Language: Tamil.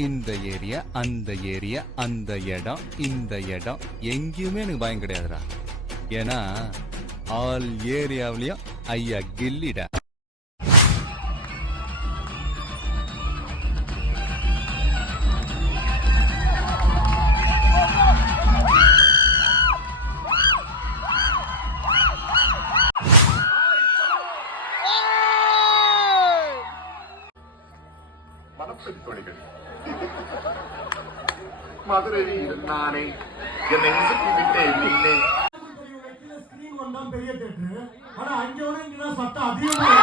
இந்த ஏரியா, அந்த ஏரியா, அந்த இடம், இந்த இடம் எங்கேயுமே எனக்கு பயம் கிடையாதுடா. ஏன்னா ஆல் ஏரியாவிலயும் ஐயா கில்லிடா. மதுரையில் நானே என்னை விட்டேன் பெரிய தேட்டரு. ஆனா அங்க சட்டம் அதிகமாக